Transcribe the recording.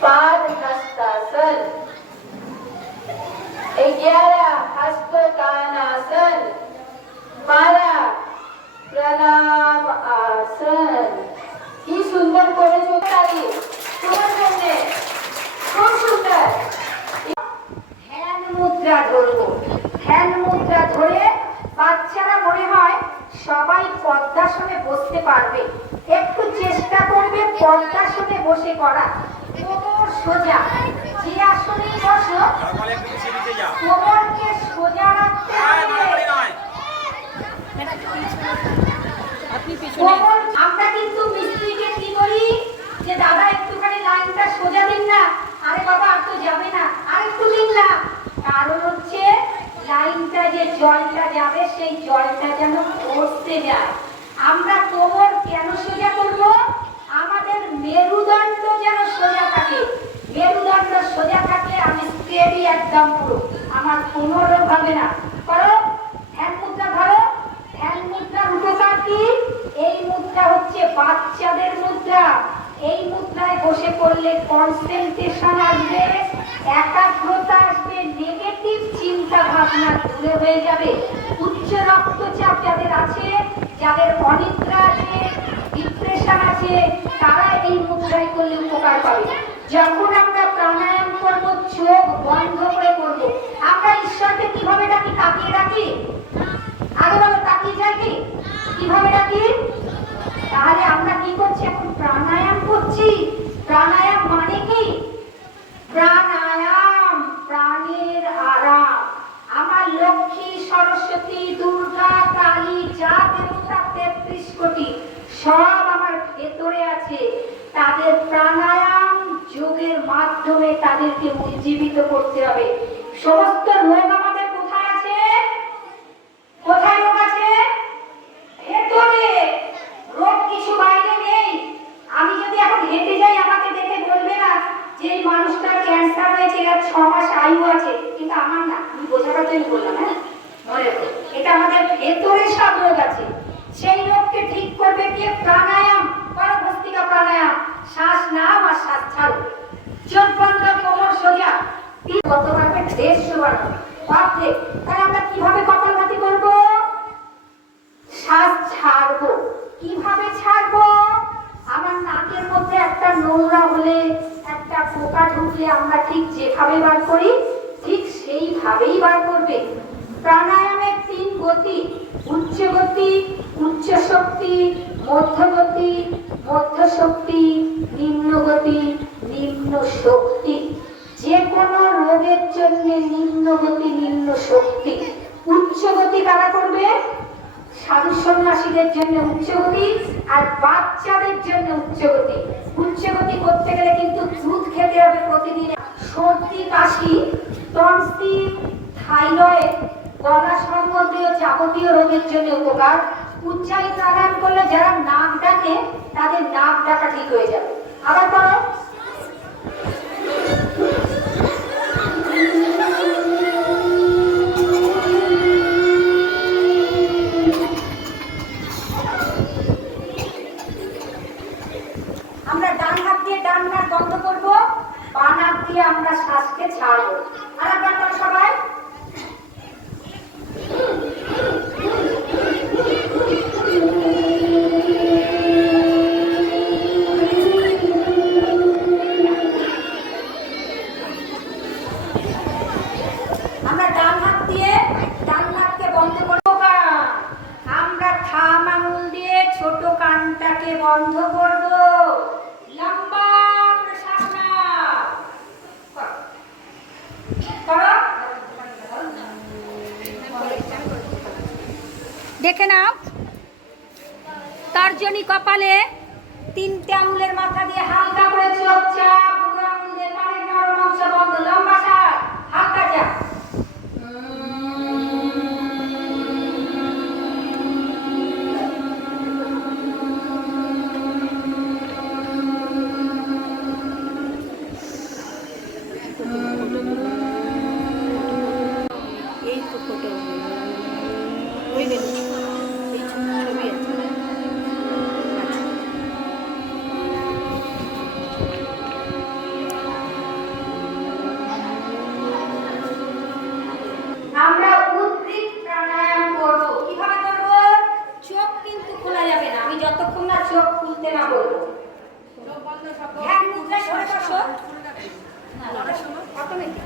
પાદ હસ્તાસન અગિયાર હસ્તકાનાસન મારા પ્રણામ આસન বসতে পারবে। একটু চেষ্টা করবে পদ্মাসনে বসে করা। কোমর সোজা। যে আসনে বসো কোমরকে সোজা রাখতে হবে। আমরা কিন্তু মিস্ত্রিকে কি করি? যে দাদা একটুখানি লাইনটা সোজা দিন না। আরে বাবা আর তো যাবে না। আর একটু দিন না। কারণ হচ্ছে লাইনটা যে জলটা যাবে সেই জলটা যেন পড়তে যায়। আমরা কোমর কেন সোজা করব? আমাদের মেরুদণ্ড যেন সোজা থাকে। মেরুদণ্ড সোজা থাকলে আমি স্টেডি একদম পুরো। আমার কোমরও ভাবে না। করো, ধ্যান মুদ্রা ধরো। ধ্যান মুদ্রার উপকার কি? এই মুদ্রা হচ্ছে বাচ্চাদের মুদ্রা। এই মুদ্রায় বসে পড়লে কনসেন্ট্রেশন আসবে, একাগ্রতা আসবে নেগেটিভ চিন্তা ভাবনা দূরে হয়ে যাবে। উচ্চ রক্তচাপ যাদের আছে যাদের অনিদ্রা আছে ডিপ্রেশন আছে তারা এই মুদ্রায় করলে উপকার পাবে। যখন আমরা প্রাণায়াম করব, চোখ বন্ধ করে করব, আমরা ঈশ্বরকে কীভাবে ডাকি তাকিয়ে ডাকি আগে বলো, তাকিয়ে যায় কি? কীভাবে ডাকি? তাহলে আমরা কি করছি? এখন প্রাণায়াম করছি। প্রাণায়াম মানে কি প্রাণায়াম প্রাণের আরাম আমার লক্ষ্মী সরস্বতী দুর্গা কালী যা দেবতা তেত্রিশ কোটি সব আমার ভেতরে আছে তাদের প্রাণায়াম যোগের মাধ্যমে তাদেরকে উজ্জীবিত করতে হবে। সমস্ত রোগ আমাদের কোথায় আছে? কোথায় রোগ আছে? ভেতরে। রোগ কিছু বাইরে নেই। আমি যদি এখন হেঁটে যাই, আমাকে দেখে বলবে না যে এই মানুষটার ক্যান্সার হয়েছে, এর ছ মাস আয়ু আছে। কিন্তু আমার না, আমি বোঝাবার জন্য বললাম হ্যাঁ? মনে এটা আমাদের ভেতরে সব রোগ আছে। সেই রোগকে ঠিক করবে কি? প্রাণায়াম করো ভস্তিকা প্রাণায়াম। শ্বাস নাও আর শ্বাস ছাড়ো চোখ বন্ধ কোমর সোজা তিন কত তাহলে আমরা কীভাবে করব? শ্বাস কীভাবে আমার নাকের মধ্যে একটা নোংরা হলে, একটা পোকা ঢুকলে আমরা ঠিক যেভাবে বার করি, ঠিক সেইভাবেই বার করবে। প্রাণায়ামের তিন গতি, উচ্চ গতি, উচ্চ শক্তি মধ্য গতি মধ্য শক্তি নিম্ন গতি নিম্ন শক্তি যে কোনো রোগের জন্য নিম্ন গতি নিম্ন শক্তি। উচ্চ গতি কারা করবে? সাধু সন্ন্যাসীদের জন্য উচ্চগতি আর বাচ্চাদের জন্য উচ্চগতি। উচ্চগতি করতে গেলে কিন্তু দুধ খেতে হবে প্রতিদিন। সর্দি, কাশি টনসিল থাইরয়েড গলা সম্বন্ধীয় যাবতীয় রোগের জন্য উপকার। উচ্চারী প্রাণায়াম করলে যারা নাক ডাকে, তাদের নাক ডাকা ঠিক হয়ে যাবে। আবার করো শ্বাসকে ছাড়বো। আর আপনারা সবাই আমরা ডান হাত দিয়ে ডান নাককে বন্ধ করব কান আমরা থাম আঙুল দিয়ে ছোট কানটাকে বন্ধ করব লম্বা করে শ্বাস নাও। করো। দেখে নাও। তর্জনী কপালে তিনটে আঙুলের মাথা দিয়ে হালকা করে চোখ চাপ। ধ্যান মুদ্রা ষোড়শ অর্থনীতি